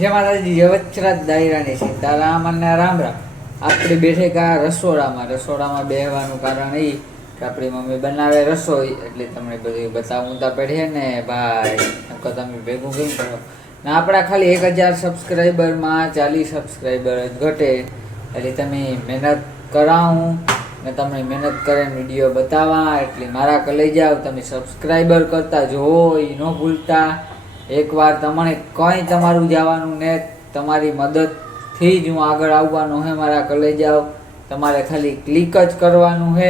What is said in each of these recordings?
જય માતાજી, જય વચ્છરાજ દાયરાની સીતારામ અને રામ રામ. આપણે બેઠે કા રસોડામાં બેહવાનું કારણ એ કે આપણી મમ્મી બનાવે રસોઈ, એટલે તમને બધું બતાવું તા પડે ને ભાઈ. તમે ભેગું કેમ કરો ને? આપણા ખાલી 1000 સબસ્ક્રાઈબરમાં 40 સબસ્ક્રાઈબર જ ઘટે, એટલે તમે મહેનત કરાવું ને તમને મહેનત કરીને વિડીયો બતાવવા, એટલે મારા કલે જાઓ. તમે સબસ્ક્રાઈબર કરતા જોવો એ ન ભૂલતા. એકવાર તમને કંઈ તમારું જવાનું ને તમારી મદદથી જ હું આગળ આવવાનું હે. મારા કલેજાઓ તમારે ખાલી ક્લિક જ કરવાનું છે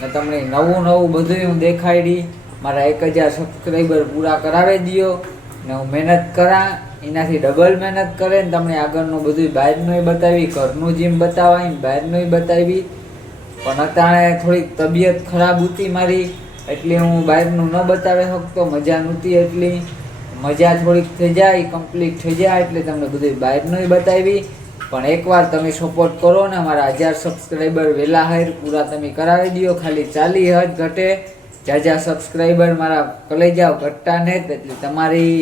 ને તમને નવું બધું હું દેખાડી. મારા 1000 સબસ્ક્રાઈબર પૂરા કરાવી દો ને હું મહેનત કરા, એનાથી ડબલ મહેનત કરે ને તમને આગળનું બધું બહારનું બતાવી, ઘરનું જેમ બતાવાય બહારનું બતાવી. પણ અત્યારે થોડીક તબિયત ખરાબ હતી મારી, એટલે હું બહારનું ન બતાવી શકતો. મજા નહોતી, એટલી મજા થોડીક થઈ જાય, કમ્પ્લીટ થઈ જાય એટલે તમને બધું બહારનું બતાવી. પણ એકવાર તમે સપોર્ટ કરો ને, મારા 1000 સબસ્ક્રાઈબર વહેલા હાર પૂરા તમે કરાવી દો. ખાલી 40 જ ઘટે. જાજા સબસ્ક્રાઈબર મારા કલેજાઓ ઘટતા ને, એટલે તમારી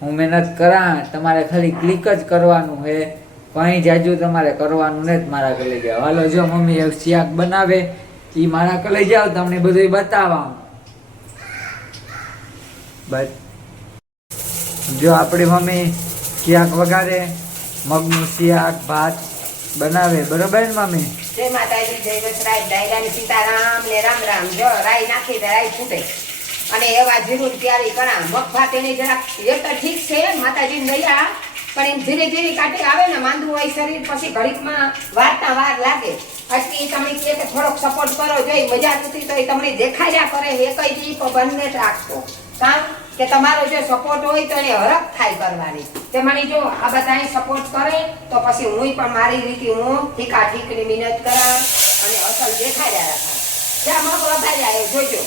હું મહેનત કરા. તમારે ખાલી ક્લિક જ કરવાનું છે, કંઈ જાજુ તમારે કરવાનું ને જ મારા કલેજાઓ. હાલો, જો મમ્મી એક શાક બનાવે એ મારા કલેજાઓ તમને બધું બતાવવા. બસ જો આપણી મમ્મી શાક વઘારે, મગનું શાક ભાત બનાવે, બરોબર ને મમ્મી? જય માતાજી, જય વચ્છરાજ દાયરાની સીતારામ ને રામ રામ. જો રાઈ નાખી તો રાઈ ફૂટે અને એવા જીરું તૈયારી કરા. મગ ભાત એની જરાક એ તો ઠીક છે, માતાજીની દયા, પણ એમ ધીરે ધીરે કાઢી આવે ને માંદું હોય શરીર, પછી ઘડીકમાં વાર લાગે. એટલે તમે કે થોડોક સપોર્ટ કરો. જોઈ મજા નથી તો એ તમને દેખાડ્યા કરે, એ કઈ દી બંને જ રાખશો. કારણ કે તમારો જે સપોર્ટ હોય તો એને હરખ થાય કરવાની. તે મને જો આ બધા સપોર્ટ કરે તો પછી હું પણ મારી રીતે હું ઠીકની મહેનત કરા અને અસલ દેખાડ્યા રાખા. જ્યાં મગ વગાડ્યા એ જોજો.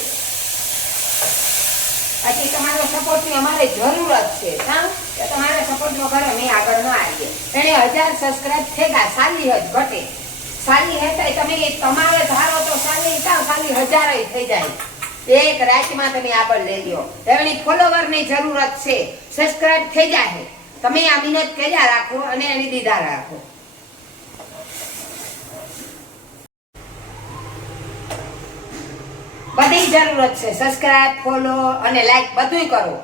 પછી તમારો સપોર્ટની અમારે જરૂરત છે. કારણ કે તમારે સપોર્ટ વગર અમે આગળ ન આવીએ. એને 1000 સબસ્ક્રાઇબ થઈ ગયા, સાલી જ ઘટે. સાલી હેતા તમે તમારે ધારો તો સાલી 1000 થઈ જાય. એક રાતમાં તમે આગળ લઈ લો. એની ફોલોવરની જરૂરત છે, સબસ્ક્રાઇબ થઈ જાય. તમે આ મહેનત કર્યા રાખો અને એની દીદા રાખો. બધી જરૂરત છે, સબસ્ક્રાઇબ, ફોલો અને લાઈક બધુંય કરો.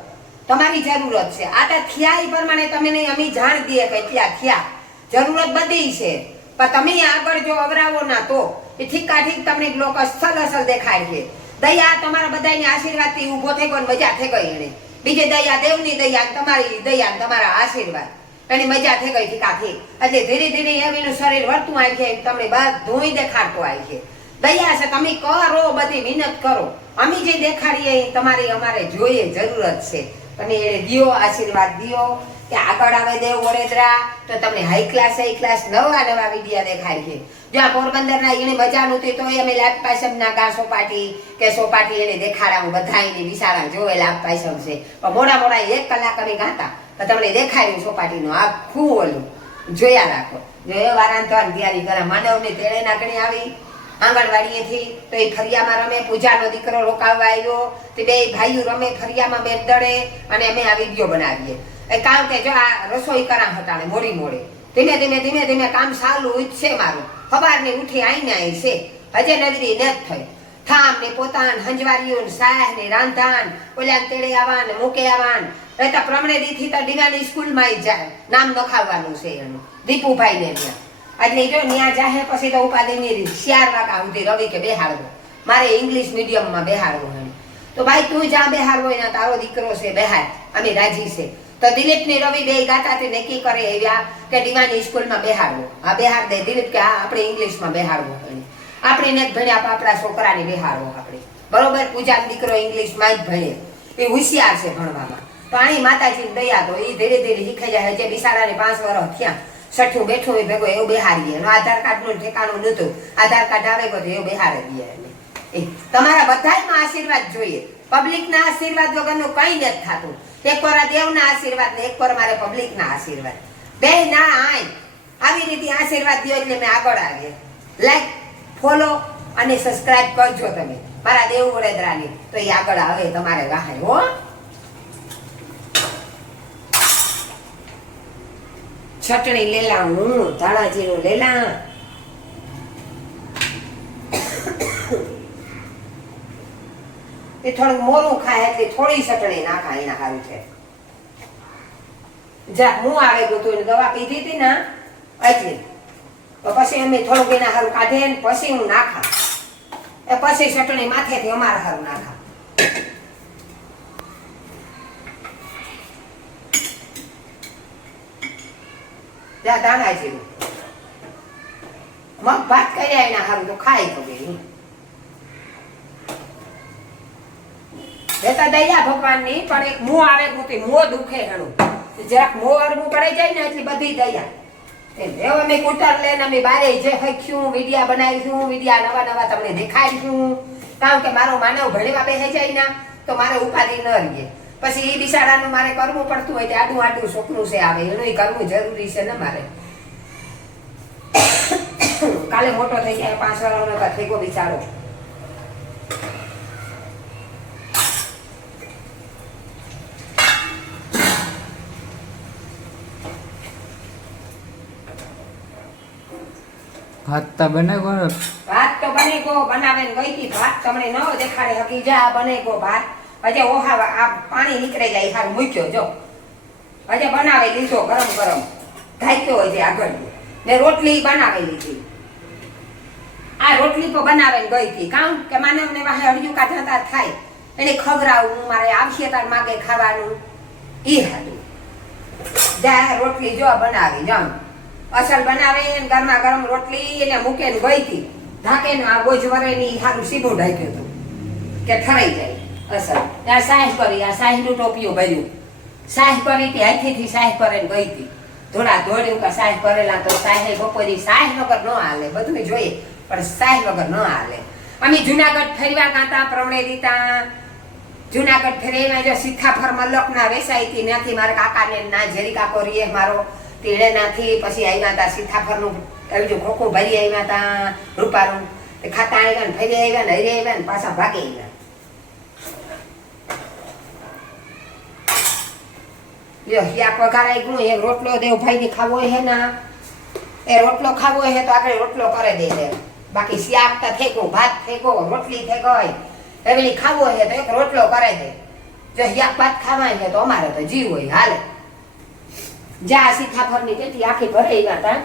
તમારી જરૂરત છે. આ તો થયા એ પ્રમાણે તમે નહીં અમે જાણ દઈએ કે એટલા થયા. જરૂરત બધી છે, પણ તમે આગળ જો અવરાવો ના તો એ ઠીક તમને લોકો અસલ દેખાય. દયા તમારા બધાની આશીર્વાદથી ઊભો થઈ ગયો, મજા થઈ ગઈ. એને બીજી દયા દેવની દયા, તમારી દયા, તમારા આશીર્વાદ, એની મજા થઈ ગઈ ઠીક. એટલે ધીરે ધીરે એનું શરીર વર્તું આવી છે, તમને બધું દેખાડતું આવી છે. દયા છે, તમે કરો, બધી મહેનત કરો. અમે જે દેખાડીએ તમારી અમારે જોઈએ, જરૂરત છે. તમે એને દિયો, આશીર્વાદ દિયો કે આગળ આવે દેવ વડોદરા તો તમને હાઈ ક્લાસ નવા વિડિયા દેખાય છે. જ્યાં પોરબંદરના એને મજા નહોતી તો અમે લાભ પાયસમ ના ગા સોપાટી કે સોપાટી એને દેખાડા. બધા એની વિશાળા જોવે લાભ પાયસમ છે, પણ મોડા 1 કલાક અમે ગાતા તો તમને દેખાડ્યું સોપાટીનું આખું ઓલું. જોયા રાખો. જો એ વારાંતર તૈયારી કરે. માનવની તેડે નાગણી આવી આંગણવાડીએથી તો એ ફરિયામાં રમે. પૂજાનો દીકરો રોકાવવા આવ્યો તે બે ભાઈઓ રમે ફરિયામાં બેટ દડે અને અમે આ વિડીયો બનાવીએ. કારણ કે જો આ રસોઈ કરા હટાણે મોડે ધીમે કામ ચાલુ જ છે મારું. સવારની ઉઠી આઈને આવી છે, હજે નગરી ન થઈ. થામ ને પોતાન હંજવારીઓ સાહ ને રાંધાન ઓલા તેડે આવાન મૂકે આવાન રહેતા. પ્રમણે દીથી તો ડીવાની સ્કૂલમાં જાય, નામ નખાવવાનું છે એનું, દીપુભાઈ ને ત્યાં. એટલે જો ત્યાં જાહે પછી તો ઉપાધિની 4 વાગ્યા સુધી રવિ કે બેહાડવો. મારે ઇંગ્લિશ મીડિયમમાં બેહાડવો હોય તો ભાઈ તું જ્યાં બેહાડવો એના તારો દીકરો છે બેહાડ, અમે રાજી છે. તો દિલીપ ને રવિ બે ગાતાથી નક્કી કરે એવા કે દીવાની સ્કૂલમાં બેહાડવો. આ બેહાડ દે દિલીપ કે આપણે ઇંગ્લિશમાં બેહાડવો. આપણે ને ભણ્યા આપણા છોકરાને બેહાડવો આપણે, બરોબર? પૂજાનો દીકરો ઇંગ્લિશમાં જ ભણે, એ હોશિયાર છે ભણવામાં. પાણી માતાજીની દયા તો એ ધીરે શીખી જાય. હજે બિસાડાને 5 વર્ષ થયા, સઠું બેઠું હોય ભેગો એવું બેહાડીએ. આધાર કાર્ડનું ઠેકાણું નહોતું, આધાર કાર્ડ આવે તો એવું બેહાડી દઈએ. તમારા બધામાં આશીર્વાદ જોઈએ. પબ્લિકના આશીર્વાદ વગરનું કંઈ નથી થતું. એક વાર દેવના આશીર્વાદ ને એક વાર મારે પબ્લિકના આશીર્વાદ, બે ના આય આવી રીતે આશીર્વાદ દો એટલે મેં આગળ આવીએ. લાઈક, ફોલો અને સબસ્ક્રાઇબ કરજો તમે મારા દેવ વડોદરાની, તો એ આગળ આવે તમારે વાહે હો. ચટણી લેલા હું ધાણા જીરું લેલા એ થોડુંક મોરું ખાય એટલે થોડી ચટણી નાખા એના સારું છે જરાક હું આવે ગયું તું દવા પીધી હતી ને એટલે તો પછી અમે થોડુંક એના સારું કાઢે ને પછી હું નાખા એ પછી ચટણી માથેથી અમારા સારું નાખા ત્યાં દાણા જીરું મગ ભાત કર્યા એના સારું તો ખાઈ તો ગઈ તો દયા ભગવાનની પણ એક મોં આવે ગોતી મોં દુખે ઘણું જરાક મોં અરમું પડી જાય ને એટલી બધી દયા હવે અમે કુટર લઈને અમે બારે જે શીખ્યું વિડિયા બનાવીશું વિડિયા નવા નવા તમને દેખાડીશું કારણ કે મારો માનવ ભણવા બેસી જાય ને તો મારે ઉપાધિ ન રહીએ પછી એ બિચારાનું મારે કરવું પડતું હોય આડું આડું છોકરું છે આવે એનું કરવું જરૂરી છે ને મારે કાલે મોટો થઈ જાય 5 વર્ષનો થઈ ગયો બિચારો ભાત તો બને ગો ભાત તો બને ગો બનાવે ગઈ હતી ભાત તમને ન દેખાડે હકી જા બને ગો ભાત હજે ઓહા આ પાણી નીકળે જાય હારું મૂક્યો જો હજે બનાવી લીધો ગરમ ગરમ ઢાંક્યો હોય છે આગળ ને રોટલી બનાવી લીધી આ રોટલી તો બનાવે ગઈ હતી કામ કે માનવને વાહે અડિયું કાઢતા થાય એને ખવરાવું મારે આવશે તાર માગે ખાવાનું ઈ હતું જા રોટલી જો બનાવી જમ અસલ બનાવે ને ગરમા ગરમ રોટલી એને મૂકે ને ગઈ હતી ઢાંકે ને આ બોજ વરે ની સારું સીધું ઢાંક્યું હતું કે ઠરાઈ જાય અસલ ત્યાં સાહ કરી આ સાહનું ટોપિયું ભર્યું સાહ કરી હતી હાથેથી સાહ કરે ને ગઈ હતી થોડા દોડ્યું કે સાહ કરેલા તો સાહે બપોરી સાહ વગર ન હાલે બધું જોઈએ પણ સાહ વગર ન હાલે અમે જુનાગઢ ફરવા ગાતા પ્રવણે દીતા જુનાગઢ ફેરીમાં જો સીતાફળ મલકના વેસાઈ હતી ત્યાંથી મારા કાકાને ના ઝેરી કાકો રીએ મારો તીળેનાથી પછી આવ્યા હતા સીતાફળનું બીજું ખોખું ભરી આવ્યા હતા રૂપારું ખાતા આવ્યા ને ફરી આવ્યા ને હરી આવ્યા ને પાછા ભાગી આવ્યા લ્યો યાક વઘારાઈ ગયું એક રોટલો દેવ ભાઈને ખાવો હે ના એ રોટલો ખાવો હે તો આગળ રોટલો કરે દે બાકી શાક તો થેકો ભાત થેકો રોટલી થેકોય એવી ખાવો હે તો એક રોટલો કરે દે જો શાક ભાત ખાવાય છે તો અમારે તો જીવ હોય હાલે જા સીતાફળની પેટી આખી ભરાઈ હતા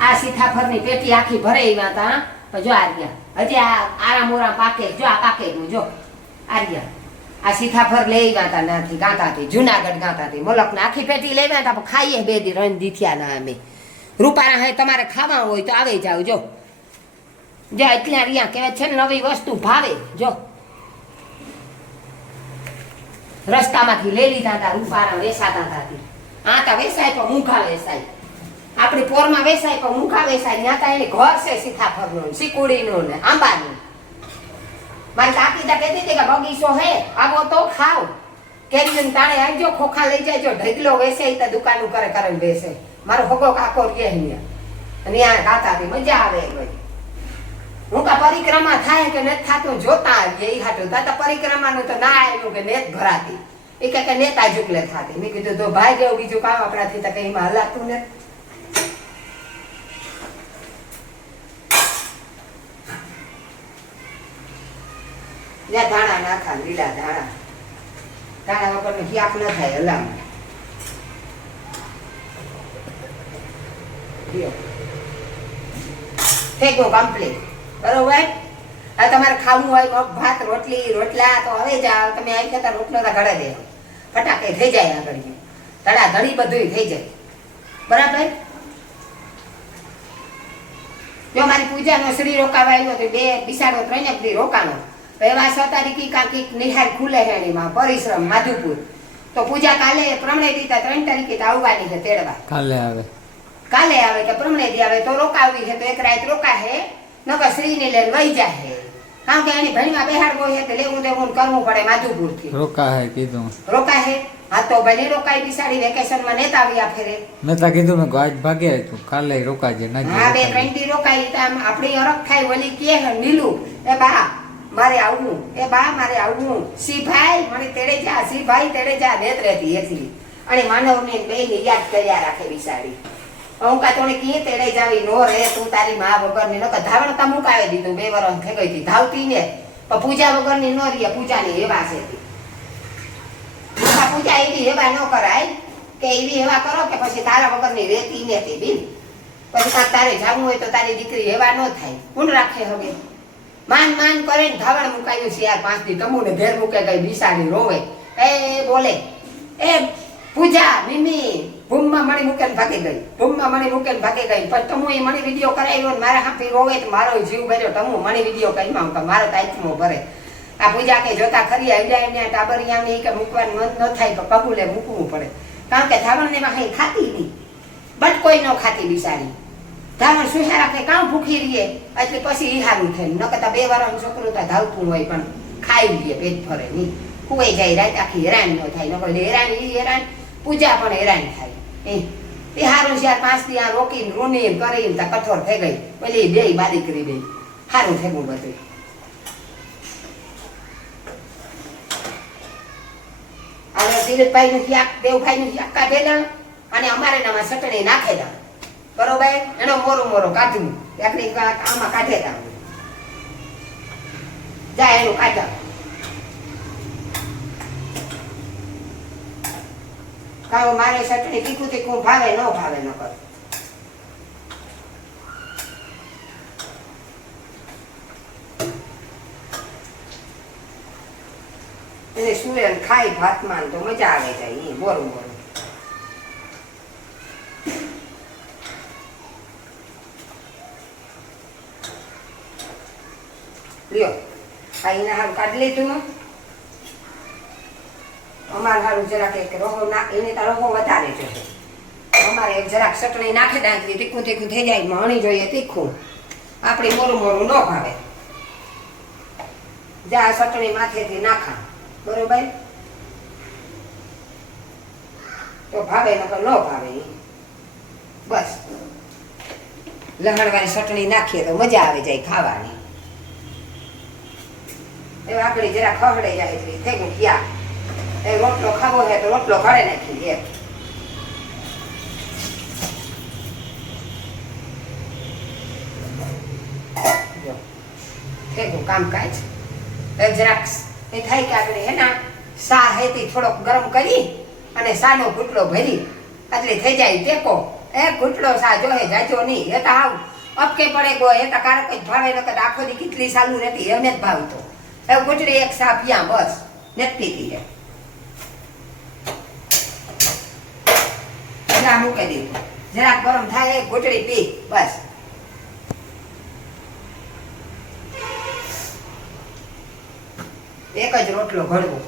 આ સીતાફળની પેટી આખી ભરાઈ હતા તો જો આ રહ્યા હજી આ આરામોરા પાકે જો આ પાકે નું જો આ રહ્યા આ સીતાફળ લઈ ગયા હતા નાથી ગાતાથી જુનાગઢ ગાતાથી મોલક ને આખી પેટી લઈ ગયા હતા ખાઈએ 2 દી રણદી થયા ના અમે રૂપારા હે તમારે ખાવા હોય તો આવે જાવ જો જો એટલા રહ્યા કહેવાય છે ને નવી વસ્તુ ભાવે જો રસ્તામાંથી લઈ લીધા હતા રૂપારા વેસાતા હતા આ તા વેસાય તો મૂંઘા વેસાય આપણી પોરમાં વેસાય તો મૂંઘા વેસાય ત્યાં તા એને ઘર છે સીતાફળનું સિકુડીનું ને આંબાનું મારી કાકી તા કહેતી હતી કે બગીચો હે આવો તો ખાવ કેરીનું તાણે આવજો ખોખા લઈ જાયજો ઢગલો વેસે તો દુકાનું કરે કરે બેસે મારો હગો કાકો રે અહીંયા અને આ ગાતા હતી મજા આવે ગઈ હું કા પરિક્રમા થાય કે નથી થાતું જોતા આવીએ એ હાટું દાદા પરિક્રમાનું તો ના આવ્યું કે નેત ભરાતી એ કે નેતા જુકલે થાતી મેં કીધું તો ભાઈ જેવું બીજું કામ આપણાથી તો કઈ હલાતું ને ધાણા નાખા લીલા ધાણા વગર હિયાક ન થાય હલામાં ફેંકો કમ્પ્લીટ બરોબર હવે તમારે ખાવું હોય મગ ભાત રોટલી રોટલા તો હવે જાઓ તમે આવી જતા રોટલો તો ઘડે દે ફટાકે થઈ જાય આગળ ધડા ધડી બધું થઈ જાય બરાબર જો મારી પૂજાનો શ્રી રોકાવા આવ્યો તો 2 બિસાડો 3 દી રોકાણો એવા 6 તારીખે કાંઈક નિહાળ ખુલે છે એમાં પરિશ્રમ માધુપુર તો પૂજા કાલે પ્રમણે દીતા 3 તારીખે તો આવવાની છે તેડવા કાલે આવે કે પ્રમણે દી આવે તો રોકાવી છે તો એક રાત રોકાહે નકર શ્રીને લઈને વહી જાહે કારણ કે એની ભણીમાં બેહાડવો છે તો લેવું દેવું કરવું પડે માધુપુર થી રોકાહે હા તો ભલે રોકાઈ બિસાડી વેકેશનમાં નેતા આવ્યા ફેરે નતા કીધું મેં આજ ભાગે તું કાલે રોકાજે ના હા 2-3 દી રોકાઈ તો આપણી અરખ થાય ઓલી કે નીલું એ બા મારે આવવું એ બા મારે આવવું સી ભાઈ મને તેડે જા સી ભાઈ તેડે જા નેત રહેતી એકલી અને માનવને બેને યાદ કર્યા રાખે બિચારી. હું કા તોને કીએ તેડે જાવી નો રે તું તારી માં વગરની નકર ધાવણ તા મુકાવી દીધું 2 વર્ષ થઈ ગઈ હતી ધાવતી ને પણ પૂજા વગરની નો રીએ પૂજાની એવા છે પૂજા એવી એવા ન કરાય કે એવી એવા કરો કે પછી તારા વગરની રેતી ને તે બિન પછી કાંક તારે જાવું હોય તો તારી દીકરી એવા ન થાય કોણ રાખે હવે માન માન કરે ને ધાવણ મુકાયું છે યાર 5 દી તમુને ઘેર મૂકે ગઈ બિસાડી રોવે એ બોલે એ પૂજા મિમી ભૂમમાં મણી મૂકીને ભાગી ગઈ ભૂમમાં મણી મૂકીને ભાગી ગઈ પણ તમુ એ મણી વિડીયો કરાવ્યો ને મારા હાથી રોવે તો મારો જીવ ભર્યો તમુ મણી વિડીયો કઈમાં કે મારો તાઈથમો ભરે આ પૂજા કે જોતા ખરી આઈડિયા ને ટાબરિયાને કે મૂકવાનું મન ન થાય તો કબૂલે મૂકવું પડે કારણ કે ધાવણને માં કઈ ખાતી નહીં બટ કોઈ ન ખાતી બિચારી ધાવણ સુહે રાખે કામ ભૂખી રહીએ એટલે પછી ઈ હારું થાય ન કરતા 2 વર્ષનું છોકરું તો ધાવતું હોય પણ ખાઈ લઈએ પેટ ભરે નહીં કુવાઈ જાય રાત આખી હેરાન ન થાય ન કરે હેરાન ઈ હેરાન પૂજા પણ હેરાન થાય એ હારું છે 5 દી આ રોકીને રૂની કરીને તા કઠોર થઈ ગઈ પેલી બે બાદી કરી દઈ હારું થયું બધું હવે દિલીપભાઈ નું શાક દેવભાઈ નું શાક કાઢેલા અને અમારે નામાં ચટણી નાખેલા બરોબર એનો મોરો મોરો કાઢવું એકની આમાં કાઢેલા જાય એનું કાઢા કાવ મારે ચટણી તીખું તીખું ભાવે ન ભાવે ન કર એને સુરે ખાઈ ભાતમાં તો મજા આવે જાય એ બોરું બોરું લ્યો આ એના હારું કાઢી લીધું અમારે હારું જરાક એક રોહો ના એને તો રોહો વધારે જોઈએ અમારે એક જરાક ચટણી નાખી દાંતરી તીખું તીખું થઈ જાય મણી જોઈએ તીખું આપણે મોરું મોરું ન ભાવે જા ચટણી માથેથી નાખા બરોબર તો ભાવે નકર ન ભાવે બસ લહણવાળી ચટણી નાખીએ તો મજા આવે જાય ખાવાની એ આકડી જરા ખવડે જાય એટલે થઈ ગયું ક્યાં એ રોટલો ખાવો હોય તો રોટલો ઘરે નાખી થઈ કામકાજ જરાક એ થાય કે આપણે હેના સા હેતી થોડોક ગરમ કરી અને સાનો ઘૂંટલો ભરી એટલે થઈ જાય ટેકો એ ઘૂંટલો સા જોહે જાજો નહીં એ તો આવ અપકે પડે ગો એ તો કારક જ ભાવે નકર આખો દી કેટલી સાલું રહેતી એને જ ભાવતો એ ઘૂંટડી એક સા પિયા બસ નથી પીતી મૂકી દીધું જરાક ગરમ થાય ઘૂંટડી પી બસ એક જ રોટલો ઘડવો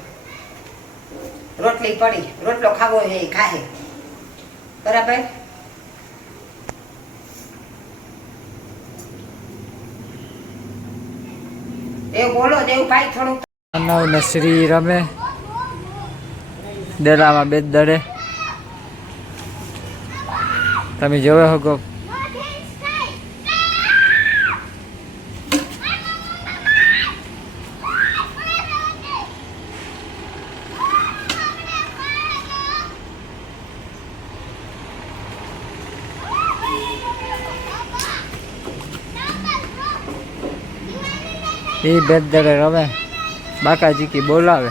રોટલી પડી રોટલો ખાવો છે એ ખાહે બરાબર એ બોલો દેવભાઈ થોડુંક માનવ ને શ્રી રમે ડેલામાં 2 દડે તમે જોવે હકો એ 2 દડે રમે બાકાજી કી બોલાવે